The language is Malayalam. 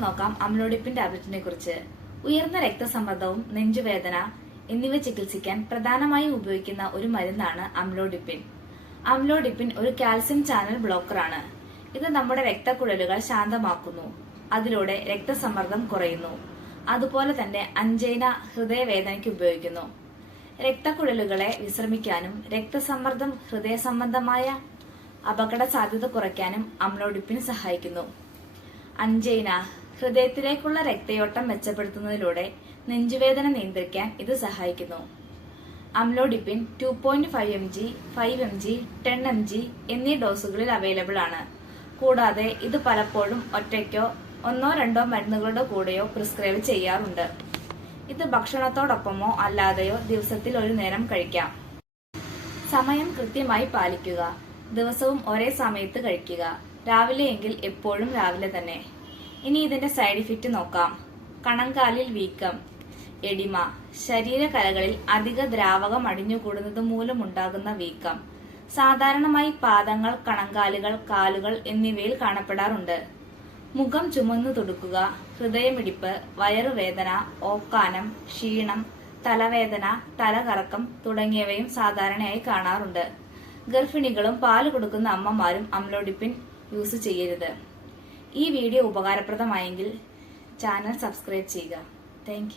നോക്കാം അമ്ലോഡിപ്പിൻ ടാബ്ലറ്റിനെ കുറിച്ച്. ഉയർന്ന രക്തസമ്മർദ്ദവും നെഞ്ചുവേദന എന്നിവ ചികിത്സിക്കാൻ പ്രധാനമായും ഉപയോഗിക്കുന്ന ഒരു മരുന്നാണ് അമ്ലോഡിപ്പിൻ. അമ്ലോഡിപ്പിൻ ഒരു കാൽസ്യം ചാനൽ ബ്ലോക്കറാണ്. ഇത് നമ്മുടെ രക്തക്കുഴലുകൾ ശാന്തമാക്കുന്നു. അതിലൂടെ രക്തസമ്മർദ്ദം കുറയുന്നു. അതുപോലെ തന്നെ അഞ്ചൈന ഹൃദയവേദനയ്ക്ക് ഉപയോഗിക്കുന്നു. രക്തക്കുഴലുകളെ വിശ്രമിക്കാനും രക്തസമ്മർദ്ദം ഹൃദയ സംബന്ധമായ അപകട സാധ്യത കുറയ്ക്കാനും അമ്ലോഡിപ്പിൻ സഹായിക്കുന്നു. അഞ്ചൈന ഹൃദയത്തിലേക്കുള്ള രക്തയോട്ടം മെച്ചപ്പെടുത്തുന്നതിലൂടെ നെഞ്ചുവേദന നിയന്ത്രിക്കാൻ ഇത് സഹായിക്കുന്നു. Amlodipine two point five M G five M G ten M G എന്നീ ഡോസുകളിൽ അവൈലബിൾ ആണ്. കൂടാതെ ഇത് പലപ്പോഴും ഒറ്റയ്ക്കോ ഒന്നോ രണ്ടോ മരുന്നുകളുടെ കൂടെയോ പ്രിസ്ക്രൈബ് ചെയ്യാറുണ്ട്. ഇത് ഭക്ഷണത്തോടൊപ്പമോ അല്ലാതെയോ ദിവസത്തിൽ ഒരു നേരം കഴിക്കാം. സമയം കൃത്യമായി പാലിക്കുക. ദിവസവും ഒരേ സമയത്ത് കഴിക്കുക. രാവിലെയെങ്കിൽ എപ്പോഴും രാവിലെ തന്നെ. ഇനി ഇതിന്റെ സൈഡ് ഇഫക്റ്റ് നോക്കാം. കണങ്കാലിൽ വീക്കം എഡിമ ശരീരകലകളിൽ അധിക ദ്രാവകം അടിഞ്ഞുകൂടുന്നത് മൂലമുണ്ടാകുന്ന വീക്കം. സാധാരണമായി പാദങ്ങൾ കണങ്കാലുകൾ കാലുകൾ എന്നിവയിൽ കാണപ്പെടാറുണ്ട്. മുഖം ചുമന്നു തുടുക്കുക ഹൃദയമിടിപ്പ് വയറുവേദന ഓക്കാനം ക്ഷീണം തലവേദന തലകറക്കം തുടങ്ങിയവയും സാധാരണയായി കാണാറുണ്ട്. ഗർഭിണികളും പാൽ കൊടുക്കുന്ന അമ്മമാരും അമ്ലോഡിപ്പിൻ യൂസ് ചെയ്യരുത്. ഈ വീഡിയോ ഉപകാരപ്രദമായെങ്കിൽ ചാനൽ സബ്സ്ക്രൈബ് ചെയ്യുക. താങ്ക്